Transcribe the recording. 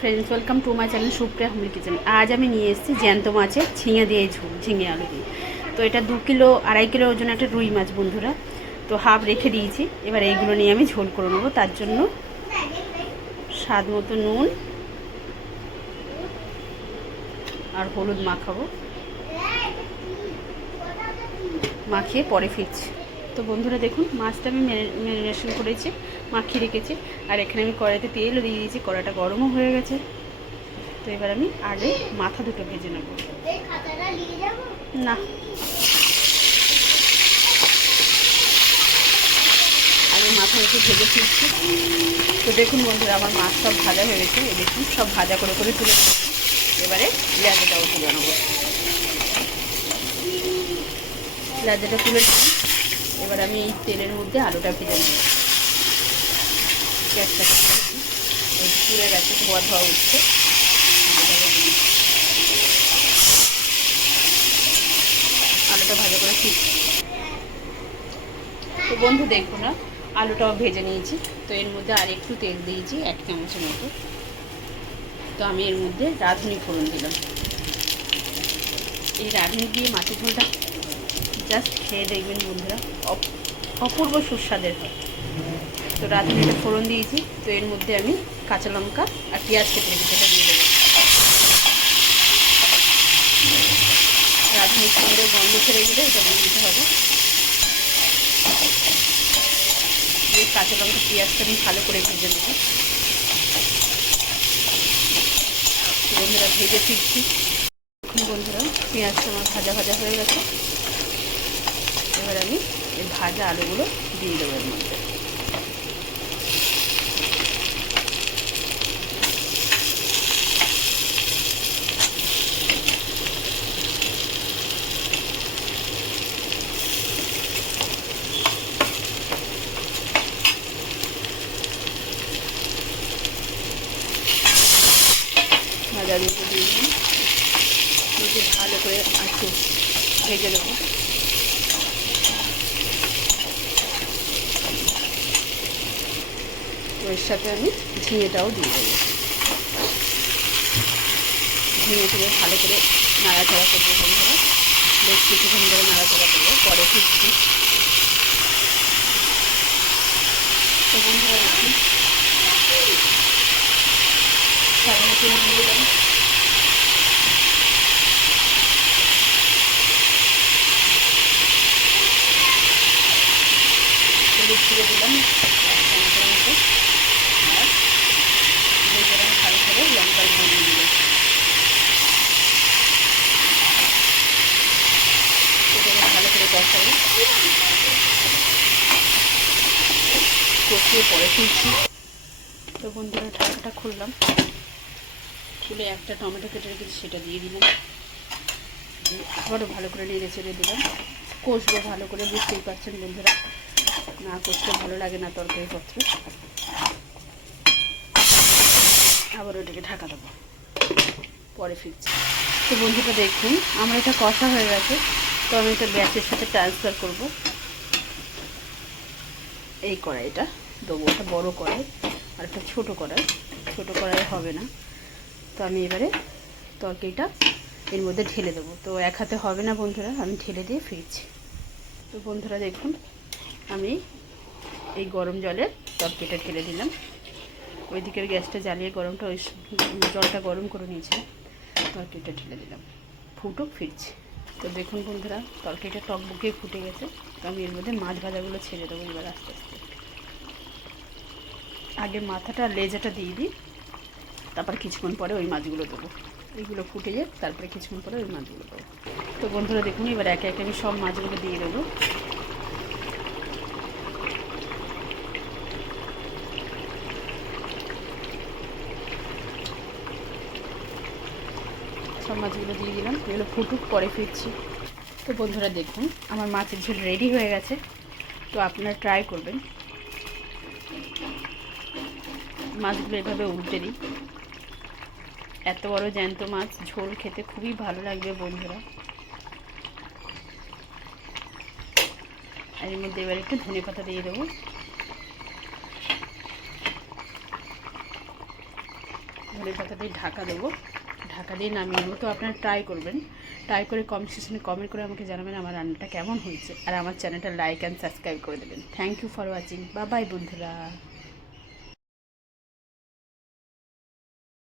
Friends welcome to my channel Supriya home kitchen. आज আমি নিয়ে এসেছি জ্যান্ত মাছের ঝিঙে দিয়ে ঝোল, ঝিঙে আলু দিয়ে। তো এটা 2 কিলো 2.5 কিলো ওজন একটা রুই মাছ বন্ধুরা। তো হাফ রেখে দিয়েছি, এবার এইগুলো নিয়ে আমি ঝোল করে নেবো। তার জন্য স্বাদ মতো নুন আর হলুদ মাখাবো, মাখিয়ে পরে ফিরছি। তো বন্ধুরা দেখুন, মাছটা আমি ম্যারিনেশন করেছি, মাখিয়ে রেখেছি। আর এখানে আমি কড়াইতে তেলও দিয়ে দিয়েছি, কড়াইটা গরমও হয়ে গেছে। তো এবার আমি আগে মাথা দুটো ভেজে নেব। না, আগে মাথা একটু ভেজে ফিরছি। তো দেখুন বন্ধুরা, আমার মাছ সব ভাজা হয়ে গেছে। এই দেখুন, সব ভাজা করে করে তুলে রেখেছি। এবারে লেজাটাও তুলে নেবো। লেজাটা তুলে নেব। এবার আমি এই তেলের মধ্যে আলুটা ভেজে নেব। গ্যাসটা পুড়ে গেছে, ধোয়া ধোয়া উঠছে। আলুটা ভাজা করে ফিরছি। তো বন্ধু দেখো না, আলুটাও ভেজে নিয়েছি। তো এর মধ্যে আর একটু তেল দিয়েছি, 1 চামচের মতো। তো আমি এর মধ্যে রাঁধুনি ফোড়ন দিলাম। এই রাঁধুনি দিয়ে মাছের ঝোলটা জাস্ট খেয়ে দেখবেন বন্ধুরা, অপূর্ব সুস্বাদের হয়। তো রাঁধুনিটা ফোড়ন দিয়েছি। তো এর মধ্যে আমি কাঁচা লঙ্কা আর পেঁয়াজ কেটে রেখেছি, সেটা দিয়ে দেবো। রাঁধুনি সুন্দর গন্ধ ছেড়ে গেলে এটা দিয়ে দিতে হবে। দিয়ে কাঁচা লঙ্কা পেঁয়াজটা আমি ভালো করে ভেজে নেব। বন্ধুরা ভেজে ফিরছি। এখন বন্ধুরা পেঁয়াজটা আমার ভাজা ভাজা হয়ে গেছে। এবার আমি এই ভাজা আলুগুলো দিয়ে দেবো এর মধ্যে। ভাজা আলুগুলো দিয়ে দিই, ভালো করে একটু ভেজে দেবো। এর সাথে আমি ঝিঙেটাও দিয়ে দেবো। ঝিঙে দিয়ে ভালো করে নাড়াচাড়া করবো বন্ধুরা। বেশ কিছুক্ষণ ধরে নাড়াচাড়া করবো, পরে ফিরছি। তো বন্ধুরা দেখুন, সাধারণ তেল দিয়ে দিলাম। হলুদ দিয়ে দিলাম 1 চামচের মতো। আর ভেজে ভালো করে লঙ্কার গুঁড়ো দিয়ে দিলাম। সেটাকে ভালো করে কষাবো, কষিয়ে পরে ফিরছি। তো বন্ধুরা ঢাকাটা খুললাম, খুলে একটা টমেটো কেটে রেখেছি, সেটা দিয়ে দিলাম। আবারও ভালো করে নেড়ে চেড়ে দিলাম। কষবো ভালো করে, বুঝতেই পারছেন বন্ধুরা, না কষতে ভালো লাগে না তরকারিপত্র। আবার ওটাকে ঢাকা দেবো, পরে ফিরছি। তো বন্ধুটা দেখুন, আমার এটা কষা হয়ে গেছে। তো আমি এটা গ্যাসের সাথে ট্রান্সফার করব। এই কড়াইটা দেবো, একটা বড়ো কড়াই আর একটা ছোটো কড়াই। ছোটো কড়াই হবে না। তো আমি এবারে তরকারিটা এর মধ্যে ঢেলে দেবো। তো এক হাতে হবে না বন্ধুরা, আমি ঢেলে দিয়ে ফিরছি। তো বন্ধুরা দেখুন, আমি এই গরম জলে তরকারিটা ঢেলে দিলাম। ওই দিকের গ্যাসটা জ্বালিয়ে গরমটা, ওই জলটা গরম করে নিয়েছি। তরকারিটা ঢেলে দিলাম, ফুটুক, ফিরছি। তো দেখুন বন্ধুরা, তরকারিটা টকবকে ফুটে গেছে। তো আমি এর মধ্যে মাছ ভাজাগুলো ছেড়ে দেবো এবার আস্তে আস্তে। আগে মাথাটা লেজাটা দিয়ে দিই, তারপর কিছুক্ষণ পরে ওই মাছগুলো দেবো। এইগুলো ফুটে যায়, তারপরে কিছুক্ষণ পরে ওই মাছগুলো দেবো। তো বন্ধুরা দেখুন, এবার একে একে আমি সব মাছগুলো দিয়ে দেবো। সব মাছগুলো দিয়ে দিলাম, এগুলো ফুটুক, পরে ফিরছি। তো বন্ধুরা দেখুন, আমার মাছের ঝোল রেডি হয়ে গেছে। তো আপনারা ট্রাই করবেন। মাছগুলো এভাবে উল্টে দিই। এত বড় জ্যান্ত মাছ, ঝোল খেতে খুবই ভালো লাগবে বন্ধুরা। আর এর মধ্যে এবার একটু ধনেপাতা দিয়ে দেবো। ধনে পাতা দিয়ে ঢাকা দেবো। ঢাকা দিয়ে নামিয়ে নেবো। তো আপনারা ট্রাই করবেন, ট্রাই করে কমেন্ট সেকশনে কমেন্ট করে আমাকে জানাবেন আমার রান্নাটা কেমন হয়েছে। আর আমার চ্যানেলটা লাইক অ্যান্ড সাবস্ক্রাইব করে দেবেন। Thank you for watching. Bye bye বন্ধুরা।